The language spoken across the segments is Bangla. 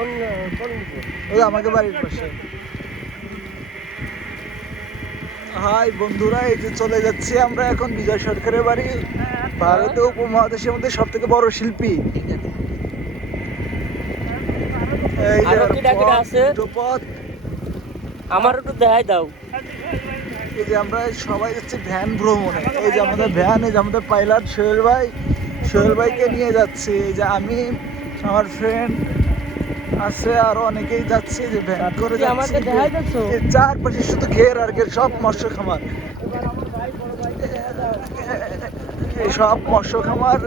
ওই আমাকে বাড়ির পাশে। হাই বন্ধুরা, এই যে চলে যাচ্ছি আমরা এখন বিজয় সরকারের বাড়ি। ভারতীয় উপমহাদেশের মধ্যে সব থেকে বড় শিল্পী। এই যে পথ আমার একটু দেখাই দাও। এই যে আমরা সবাই যাচ্ছি ভ্যান ভ্রমণে। এই যে আমাদের ভ্যান, এই যে আমাদের পাইলট সোহেল ভাইকে নিয়ে যাচ্ছি। এই যে আমি, আমার ফ্রেন্ড আছে, আরো অনেকেই যাচ্ছে যে ভ্যান করে যাচ্ছি। চারপাশে শুধু ঘের আর ঘের, সব মৎস্য খামার, এই সব মৎস্য খামার।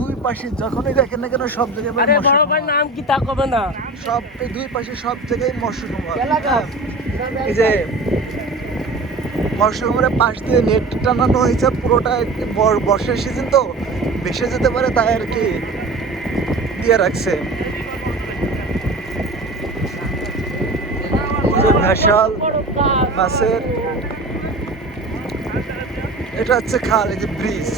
দুই পাশে যখনই দেখেন না কেন সব জায়গায় নাম কি তা কবে না, সব দুই পাশে সব জায়গায় মৎস্য খামার। এই যে মৎস্য খামারের পাশ দিয়ে নেট টানানো হয়েছে পুরোটা। বর্ষার সিজন তো ভেসে যেতে পারে, তাই আর কি দিয়ে রাখছে। ভেসাল মাছের, এটা হচ্ছে খাল, এই যে ব্রিজ।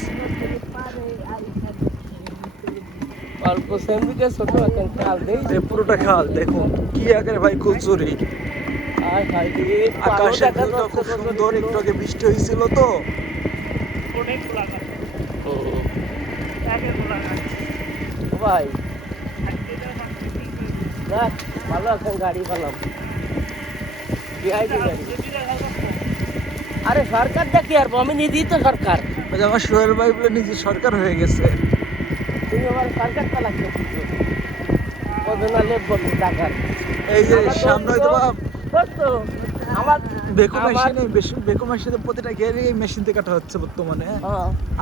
অল্প সেমদিকে ছোট একটা খাল দেই, পুরোটা খাল দেখুন কি আকারে ভাই, কচুরি। আকাশের ভিউটা খুব সুন্দর। একটু আগে বৃষ্টি হয়েছিল তো। ভাই ভালো এখন গাড়ি পেলাম। আরে সরকার দেখি আর আমি নিদি তো সরকার। আমার সোহেল ভাই বলে নিজে সরকার হয়ে গেছে। তুমি আমার সরকার পালাচ্ছ টাকার। এই যে সামনে হয়তো আমার বেকু মেশিনে প্রতিটা ঘেরে এই মেশিন দিয়ে কাটা হচ্ছে বর্তমানে।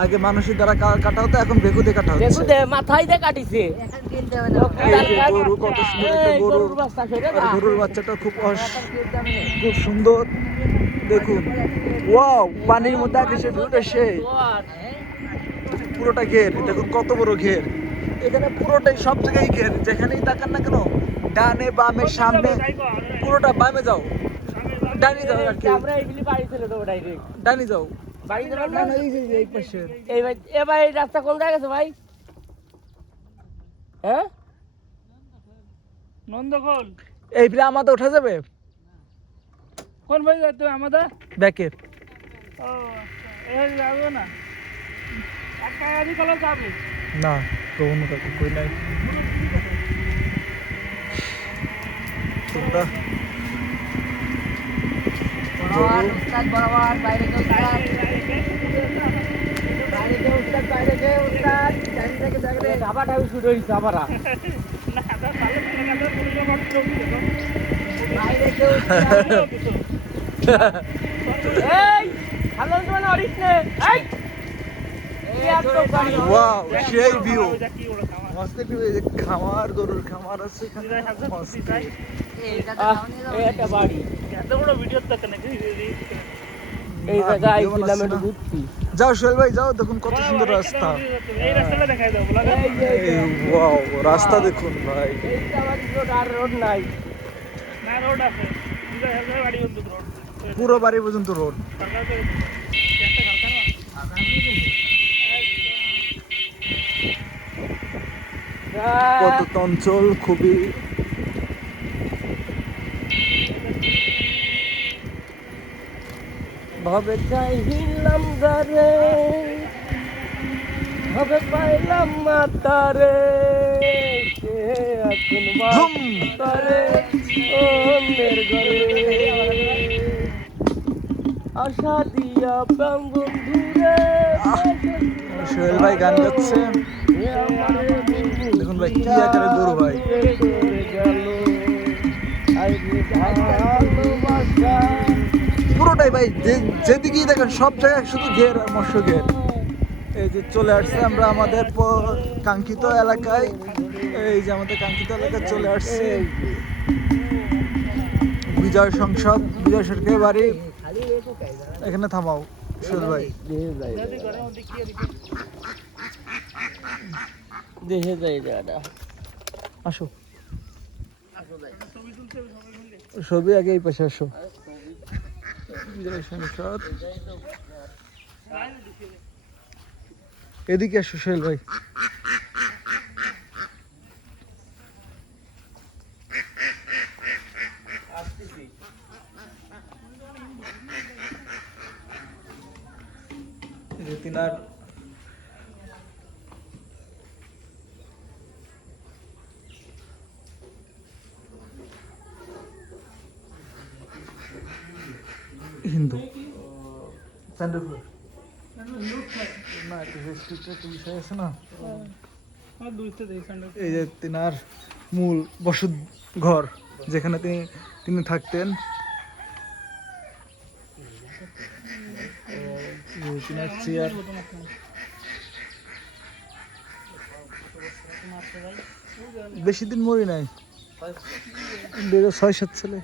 আগে মানুষের দ্বারা কাটা হতো, এখন বেকু দিয়ে কাটা হচ্ছে। মাথায় দিয়ে কাটিছে। গরু, কত সুন্দর একটা গরু। গরুর বাচ্চাটা খুব সুন্দর দেখুন। ওয়াও, পানির মধ্যে আকাশের ভিউটা সেই। পুরোটা ঘের দেখুন, কত বড় ঘের। এখানে পুরোটাই সব জায়গায় ঘের, যেখানেই তাকান না কেন, ডানে বামে সামনে, পুরোটা বামে যাও, ডানি যাও আর কি। আমরা এইগুলি বাড়ি চলে যাবো ডাইরেক্ট। ডানি যাও, বাড়ি যাবেন না না? এই যে এই পাশে। এই ভাই, এ ভাই এই রাস্তা কোন জায়গা গেছে ভাই? হ্যাঁ, নন্দখোল। এই বিলে আমাদের ওঠা যাবে। কোন ভাই যাচ্ছে আমাদের? ব্যাকের। ও এই যাবে না, একটা গাড়ি কলা যাবে না, কোন কাকু কই নাই। তোমরা বরাবর বাইরে কেউ ধাবাটা শুরু হয়েছে আবার। সেই ভিউ মস্ত। খামার, গরুর খামার আছে বাড়ি। এত বড় ভিডিও তো এই জায়গায় আইছিলাম একটু ঘুরছি। যাও সোহেল ভাই যাও, দেখুন কত সুন্দর রাস্তা। এই রাস্তাটা দেখাই দাও। ওয়াও, রাস্তা দেখুন ভাই। আর রোড নাই, না রোড আছে, বাড়ি পর্যন্ত রোড, পুরো বাড়ি পর্যন্ত রোড। কত অঞ্চল খুবই ভাবে চাইলাম গারে, ভাবে পাইলাম মাতারে, এখন বাতারে অন্যের ঘরে আশা দিয়া প্রাণ বন্ধুরে। সোহেল ভাই গান গাচ্ছে, দেখুন ভাই কি আকারে গরু ভাই। পুরোটাই ভাই, যেদিকেই দেখেন সব জায়গায় শুধু ঘের আর মৎস্য ঘের। এই যে চলে আসছে আমরা আমাদের কাঙ্ক্ষিত এলাকায়। এই যে আমাদের কাঙ্ক্ষিত এলাকায় চলে আসছে বিজয় সংসদ, বিজয় সরকারের বাড়ি। এখানে থামাও সোহেল ভাই। দেখে যাই দাদা, আসো ছবি আগে এই পাশে আসো। বিজয় সংসদ, এদিকে আসো সোহেল ভাই। তিনার হিন্দু স্যান্ডেলপুর না একটু রেস্ট্রিক্টেড একটা বিষয় আছে না। এই যে তিনার মূল বসত ঘর, যেখানে তিনি থাকতেন। তিনার চেয়ার। বেশি দিন মরি নাই, 6-7 সালে।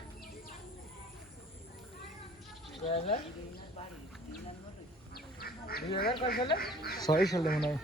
6 সালে মনে হয়।